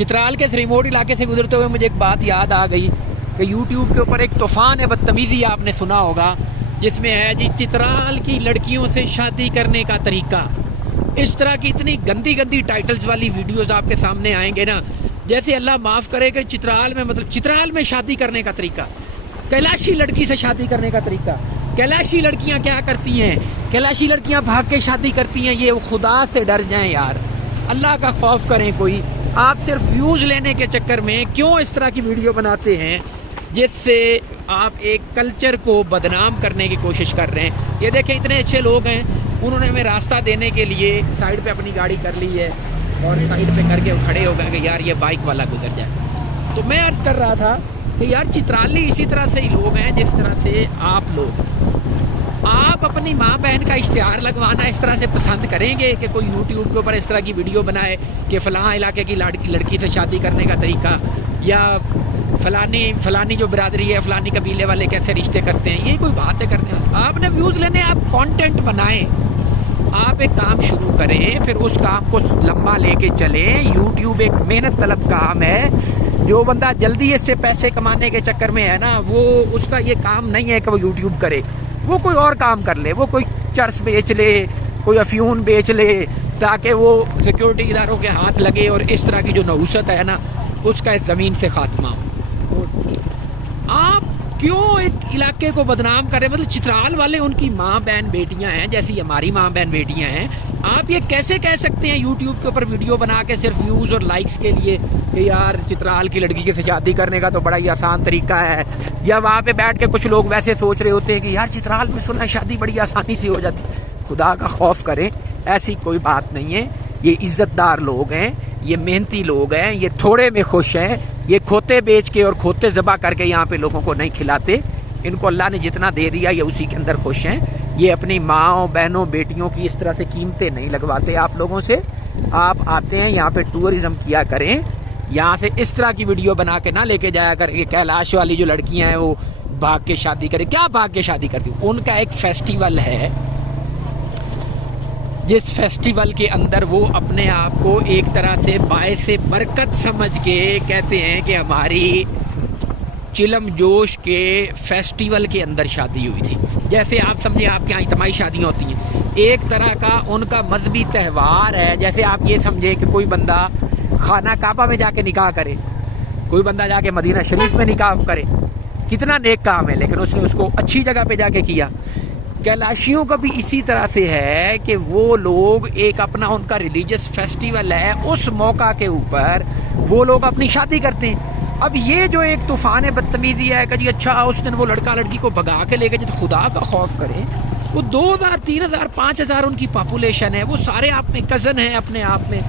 चित्राल के रिमोट इलाके से गुजरते हुए मुझे एक बात याद आ गई कि यूट्यूब के ऊपर एक तूफान है बदतमीजी आपने सुना होगा, जिसमें है जी चित्राल की लड़कियों से शादी करने का तरीका। इस तरह की इतनी गंदी गंदी टाइटल्स वाली वीडियोस आपके सामने आएंगे ना, जैसे अल्लाह माफ़ करे कि चित्राल में, मतलब चित्राल में शादी करने का तरीका, कैलाशी लड़की से शादी करने का तरीका। कैलाशी लड़कियां क्या करती हैं? कैलाशी लड़कियां भाग के शादी करती हैं। ये खुदा से डर जाएं यार, अल्लाह का खौफ करें कोई। आप सिर्फ व्यूज़ लेने के चक्कर में क्यों इस तरह की वीडियो बनाते हैं जिससे आप एक कल्चर को बदनाम करने की कोशिश कर रहे हैं। ये देखें, इतने अच्छे लोग हैं, उन्होंने हमें रास्ता देने के लिए साइड पे अपनी गाड़ी कर ली है और साइड पे करके खड़े हो गए कि यार ये बाइक वाला गुजर जाए। तो मैं अर्ज़ कर रहा था कि यार चित्राली इसी तरह से ही लोग हैं जिस तरह से आप लोग। आप अपनी माँ बहन का इश्तिहार लगवाना इस तरह से पसंद करेंगे कि कोई यूट्यूब के ऊपर इस तरह की वीडियो बनाए कि फ़लाँ इलाके की लड़की से शादी करने का तरीका, या फलानी जो बिरादरी है, फलानी कबीले वाले कैसे रिश्ते करते हैं। ये कोई बात है करने वाली? आपने व्यूज़ लेने, आप कंटेंट बनाएं। आप एक काम शुरू करें, फिर उस काम को लंबा लेके चलें। यूट्यूब एक मेहनत तलब काम है। जो बंदा जल्दी इससे पैसे कमाने के चक्कर में है ना, वो उसका ये काम नहीं है कि वो यूट्यूब करे। वो कोई और काम कर ले, वो कोई चर्स बेच ले, कोई अफ्यून बेच ले, ताकि वो सिक्योरिटी इदारों के हाथ लगे और इस तरह की जो नहुसत है ना, उसका इस ज़मीन से खात्मा हो। आप क्यों एक इलाके को बदनाम कर रहे हैं? मतलब चित्राल वाले उनकी माँ बहन बेटियां हैं, जैसी हमारी माँ बहन बेटियां हैं। आप ये कैसे कह सकते हैं यूट्यूब के ऊपर वीडियो बना के सिर्फ व्यूज़ और लाइक्स के लिए कि यार चित्राल की लड़की के से शादी करने का तो बड़ा ही आसान तरीका है। या वहाँ पे बैठ के कुछ लोग वैसे सोच रहे होते हैं कि यार चित्राल में सुना शादी बड़ी आसानी से हो जाती है। खुदा का खौफ करें, ऐसी कोई बात नहीं है। ये इज्जतदार लोग हैं, ये मेहनती लोग हैं, ये थोड़े में खुश हैं। ये खोते बेच के और खोते ज़बा करके यहाँ पे लोगों को नहीं खिलाते। इनको अल्लाह ने जितना दे दिया ये उसी के अंदर खुश हैं। ये अपनी माँओं बहनों बेटियों की इस तरह से कीमतें नहीं लगवाते आप लोगों से। आप आते हैं यहाँ पे टूरिज्म किया करें, यहाँ से इस तरह की वीडियो बना के ना लेके जाया करें। कैलाश वाली जो लड़कियाँ हैं वो भाग के शादी करें। क्या भाग के शादी करती? उनका एक फेस्टिवल है, जिस फेस्टिवल के अंदर वो अपने आप को एक तरह से बायसे बरकत समझ के कहते हैं कि हमारी चिलम जोश के फेस्टिवल के अंदर शादी हुई थी। जैसे आप समझे आपके यहाँ इज्तिमाई शादियाँ होती हैं, एक तरह का उनका मजहबी त्यौहार है। जैसे आप ये समझे कि कोई बंदा खाना काबा में जाके निकाह करे, कोई बंदा जाके मदीना शरीफ में निकाह करे, कितना नेक काम है, लेकिन उसने उसको अच्छी जगह पे जाके किया। कैलाशियों का भी इसी तरह से है कि वो लोग एक अपना उनका रिलीजियस फेस्टिवल है, उस मौका के ऊपर वो लोग अपनी शादी करते हैं। अब ये जो एक तूफान है बदतमीजी है कि जी अच्छा उस दिन वो लड़का लड़की को भगा के लेके, तो खुदा का खौफ करें। वो 2000 3000 5000 उनकी पॉपुलेशन है, वो सारे आप में कज़न हैं, अपने आप में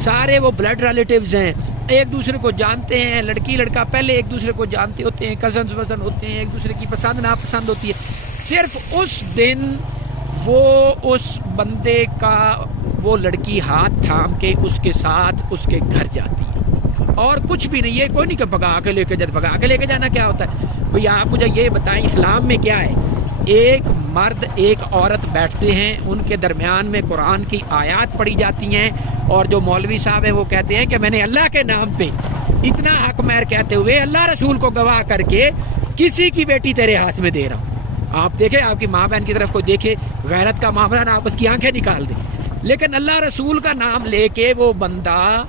सारे वो ब्लड रिलेटिव्स हैं, एक दूसरे को जानते हैं। लड़की लड़का पहले एक दूसरे को जानते होते हैं, कज़न वज़न होते हैं, एक दूसरे की पसंद नापसंद होती है। सिर्फ उस दिन वो उस बंदे का वो लड़की हाथ थाम के उसके साथ उसके घर जाती है और कुछ भी नहीं। ये कोई नहीं कि भगा के लेके जाना क्या होता है भैया? आप मुझे ये बताएं, इस्लाम में क्या है? एक मर्द एक औरत बैठते हैं, उनके दरमियान में कुरान की आयत पढ़ी जाती हैं और जो मौलवी साहब है वो कहते हैं कि मैंने अल्लाह के नाम पे इतना हक महर कहते हुए अल्लाह रसूल को गवाह करके किसी की बेटी तेरे हाथ में दे रहा हूँ। आप देखें, आपकी माँ बहन की तरफ को देखे, गैरत का मामला ना, आप उसकी आंखें निकाल दें। लेकिन अल्लाह रसूल का नाम लेके वो बंदा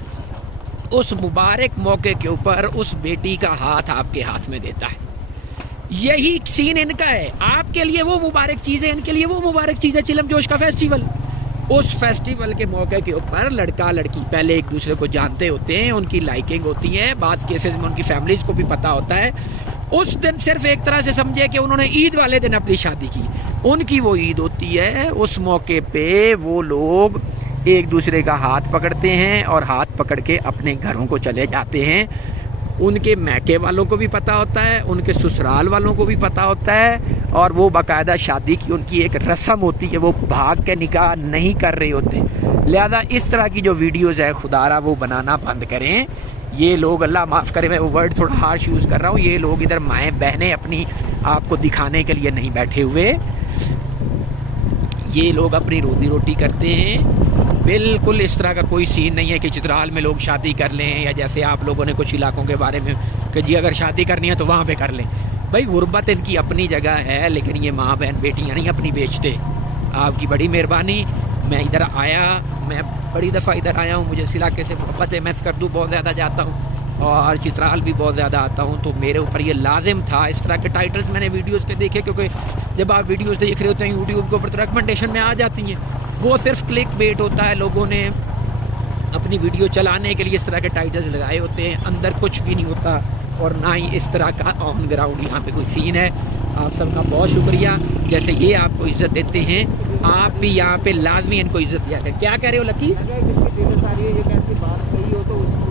उस मुबारक मौके के ऊपर उस बेटी का हाथ आपके हाथ में देता है। यही सीन इनका है। आपके लिए वो मुबारक चीज़ है, इनके लिए वो मुबारक चीज़ है चिलम जोश का फेस्टिवल। उस फेस्टिवल के मौके के ऊपर लड़का लड़की पहले एक दूसरे को जानते होते हैं, उनकी लाइकिंग होती है, बाद केसेस में उनकी फैमिलीज को भी पता होता है। उस दिन सिर्फ एक तरह से समझे कि उन्होंने ईद वाले दिन अपनी शादी की, उनकी वो ईद होती है। उस मौके पे वो लोग एक दूसरे का हाथ पकड़ते हैं और हाथ पकड़ के अपने घरों को चले जाते हैं। उनके मैके वालों को भी पता होता है, उनके ससुराल वालों को भी पता होता है और वो बाकायदा शादी की उनकी एक रस्म होती है, वो भाग के निकाह नहीं कर रहे होते। लिहाजा इस तरह की जो वीडियोज़ है खुदारा वो बनाना बंद करें। ये लोग, अल्लाह माफ़ करे मैं वो वर्ड थोड़ा हार्श यूज़ कर रहा हूँ, ये लोग इधर माएँ बहनें अपनी आपको दिखाने के लिए नहीं बैठे हुए। ये लोग अपनी रोज़ी रोटी करते हैं बिल्कुल इस तरह का कोई सीन नहीं है कि चित्राल में लोग शादी कर लें, या जैसे आप लोगों ने कुछ इलाकों के बारे में कि जी अगर शादी करनी है तो वहाँ पे कर लें। भाई गुर्बत इनकी अपनी जगह है, लेकिन ये माँ बहन बेटियाँ नहीं अपनी बेचते। आपकी बड़ी मेहरबानी। मैं इधर आया, मैं बड़ी दफ़ा इधर आया हूँ, मुझे इस इलाके से मोहब्बत है। मैं स्कर्दू बहुत ज़्यादा जाता हूँ और चित्राल भी बहुत ज़्यादा आता हूँ, तो मेरे ऊपर ये लाजिम था। इस तरह के टाइटल्स मैंने वीडियोस के देखे, क्योंकि जब आप वीडियोस देख रहे होते हैं यूट्यूब के ऊपर तो रिकमेंडेशन में आ जाती हैं। वो सिर्फ क्लिक बेट होता है, लोगों ने अपनी वीडियो चलाने के लिए इस तरह के टाइटल्स लगाए होते हैं, अंदर कुछ भी नहीं होता और ना ही इस तरह का ऑन ग्राउंड यहाँ पे कोई सीन है। आप सबका बहुत शुक्रिया। जैसे ये आपको इज़्ज़त देते हैं, आप भी यहाँ पे लाजमी इनको इज़्ज़त दिया करें। क्या कह रहे हो लकी?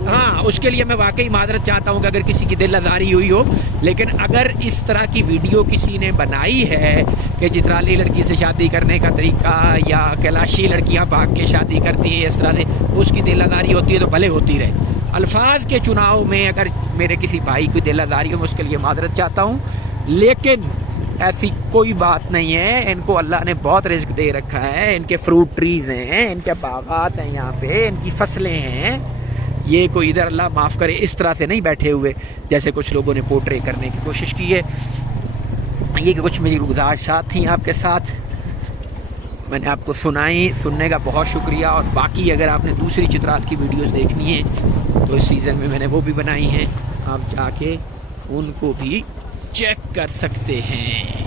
हाँ, उसके लिए मैं वाकई माजरत चाहता हूँ कि अगर किसी की दिल आज़ारी हुई हो, लेकिन अगर इस तरह की वीडियो किसी ने बनाई है कि चित्राली लड़की से शादी करने का तरीका या कैलाशी लड़कियाँ भाग के शादी करती हैं इस तरह से, उसकी दिल आज़ारी होती है तो भले होती रहे। अल्फाज के चुनाव में अगर मेरे किसी भाई की दिल आज़ारी हो, मैं उसके लिए माजरत चाहता हूँ, लेकिन ऐसी कोई बात नहीं है। इनको अल्लाह ने बहुत रिस्क दे रखा है, इनके फ्रूट ट्रीज़ हैं, इनके बागात हैं, यहाँ पे इनकी फसलें हैं। ये कोई इधर अल्लाह माफ़ करे इस तरह से नहीं बैठे हुए जैसे कुछ लोगों ने पोर्ट्रे करने की कोशिश की है। ये कुछ मेरी गुज़ारिशात थी आपके साथ, मैंने आपको सुनाई। सुनने का बहुत शुक्रिया। और बाकी अगर आपने दूसरी चित्राल की वीडियोस देखनी है तो इस सीज़न में मैंने वो भी बनाई हैं, आप जाके उनको भी चेक कर सकते हैं।